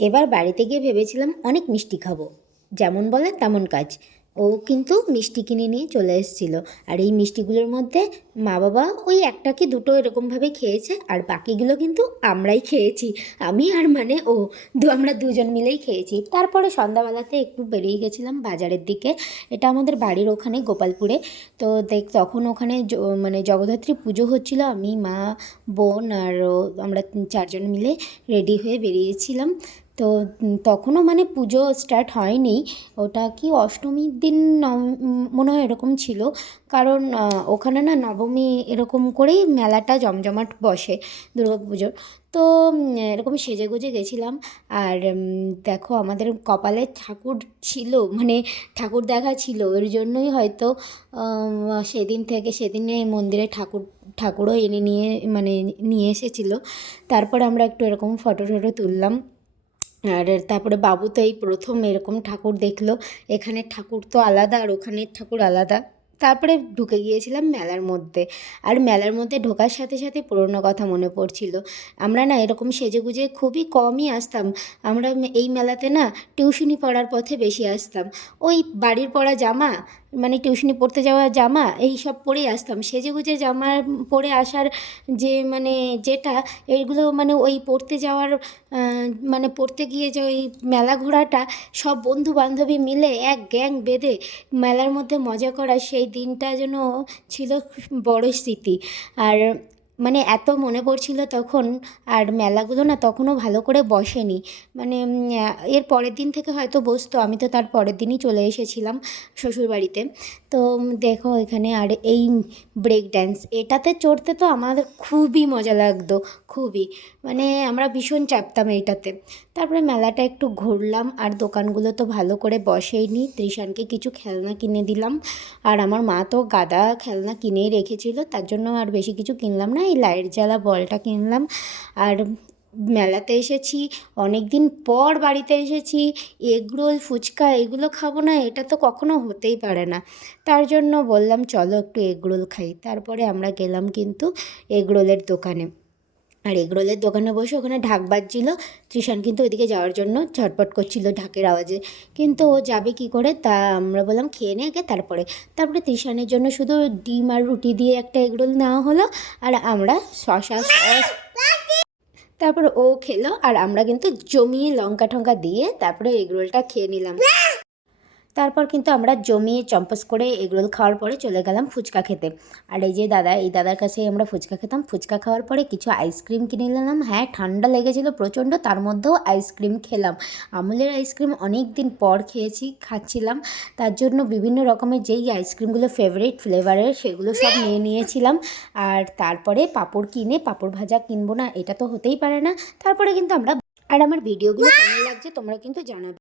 এবার বাড়িতে গিয়ে ভেবেছিলাম অনেক মিষ্টি খাবো, যেমন বলে তেমন কাজ। ও কিন্তু মিষ্টি কিনে নিয়ে চলে এসেছিলো। আর এই মিষ্টিগুলোর মধ্যে মা বাবা ওই একটা কি দুটো এরকমভাবে খেয়েছে, আর বাকিগুলো কিন্তু আমরাই খেয়েছি। আমি আর মানে ও আমরা দুজন মিলেই খেয়েছি। তারপরে সন্ধ্যাবেলাতে একটু বেরিয়ে গেছিলাম বাজারের দিকে। এটা আমাদের বাড়ির ওখানে গোপালপুরে। তো তখন ওখানে মানে জগদ্ধাত্রী পুজো হচ্ছিলো। আমি, মা, বোন আর আমরা চারজন মিলে রেডি হয়ে বেরিয়েছিলাম। তো তখনও মানে পুজো স্টার্ট হয়নি, ওটা কি অষ্টমীর দিন মনে হয় এরকম ছিল। কারণ ওখানে না নবমী এরকম করেই মেলাটা জমজমাট বসে দুর্গা পুজোর। তো এরকম সেজেগুজে গেছিলাম। আর দেখো আমাদের কপালে ঠাকুর ছিল, মানে ঠাকুর দেখা ছিল, ওর জন্যই হয়তো সেদিনে মন্দিরে ঠাকুরও এনে নিয়ে এসেছিলো। তারপর আমরা একটু এরকম ফটো টটো তুললাম। আর তারপরে বাবু তো এই প্রথম এরকম ঠাকুর দেখলো। এখানের ঠাকুর তো আলাদা আর ওখানের ঠাকুর আলাদা। তারপরে ঢুকে গিয়েছিলাম মেলার মধ্যে। আর মেলার মধ্যে ঢোকার সাথে সাথে পুরোনো কথা মনে পড়ছিল। আমরা না এরকম সেজেগুজে খুবই কমই আসতাম। আমরা এই মেলাতে না টিউশনি পড়ার পথে বেশি আসতাম। ওই বাড়ির পরা জামা, মানে টিউশনি পড়তে যাওয়া জামা, এই সব পরেই আসতাম। সেজেগুজে জামা পরে আসার যে মানে যেটা, এইগুলো মানে ওই পড়তে যাওয়ার মানে পড়তে গিয়ে যে ওই মেলা ঘোরাটা, সব বন্ধু বান্ধবী মিলে এক গ্যাং বেঁধে মেলার মধ্যে মজা করা, সেই দিনটা যেন ছিল বড় স্মৃতি। আর মানে এত মনে পড়ছিল তখন। আর মেলাগুলো না তখনও ভালো করে বসেনি, মানে এর পরের দিন থেকে হয়তো বসতো। আমি তো তার পরের দিনই চলে এসেছিলাম শ্বশুরবাড়িতে। তো দেখো এখানে আর এই ব্রেক ড্যান্স, এটাতে চড়তে তো আমাদের খুবই মজা লাগতো, খুবই, মানে আমরা ভীষণ চাপতাম এইটাতে। তারপরে মেলাটা একটু ঘুরলাম। আর দোকানগুলো তো ভালো করে বসেইনি। ত্রিশানকে কিছু খেলনা কিনে দিলাম। আর আমার মা তো গাদা খেলনা কিনেই রেখেছিল, তার জন্য আর বেশি কিছু কিনলাম না, এই লাইট জ্বালা বলটা কিনলাম। আর মেলাতে এসেছি, অনেক দিন পর বাড়িতে এসেছি, এগরোল ফুচকা এগুলো খাবো না, এটা তো কখনো হতেই পারে না। তার জন্য বললাম চলো একটু এগরোল খাই। তারপরে আমরা গেলাম কিন্তু এগরোলের দোকানে। আর এগরোলের দোকানে বসে ওখানে ঢাক বাজছিল। তৃষান কিন্তু ওইদিকে যাওয়ার জন্য ছটপট করছিল ঢাকের আওয়াজে, কিন্তু ও যাবে কি করে, তা আমরা বললাম খেয়ে নে আগে তারপরে তৃষানের জন্য শুধু ডিম আর রুটি দিয়ে একটা এগরোল নেওয়া হলো। আর আমরা শসা সস, তারপর ও খেলো আর আমরা কিন্তু জমিয়ে লঙ্কা টঙ্কা দিয়ে তারপরে এগরোলটা খেয়ে নিলাম। তারপর কিন্তু আমরা জমিয়ে চম্পস করে এগরোল খাওয়ার পরে চলে গেলাম ফুচকা খেতে। আর এই যে দাদা, এই দাদার কাছেই আমরা ফুচকা খেতাম। ফুচকা খাওয়ার পরে কিছু আইসক্রিম কিনে নিলাম। হ্যাঁ, ঠান্ডা লেগেছিলো প্রচণ্ড, তার মধ্যেও আইসক্রিম খেলাম। আমুলের আইসক্রিম অনেক দিন পর খাচ্ছিলাম, তার জন্য বিভিন্ন রকমের যেই আইসক্রিমগুলো ফেভারিট ফ্লেভারের সেগুলো সব নিয়েছিলাম। আর তারপরে পাঁপড় পাঁপড় ভাজা কিনবো না এটা তো হতেই পারে না। তারপরে কিন্তু আমরা, আর আমার ভিডিওগুলো কেমন লাগছে তোমরা কিন্তু জানাবে।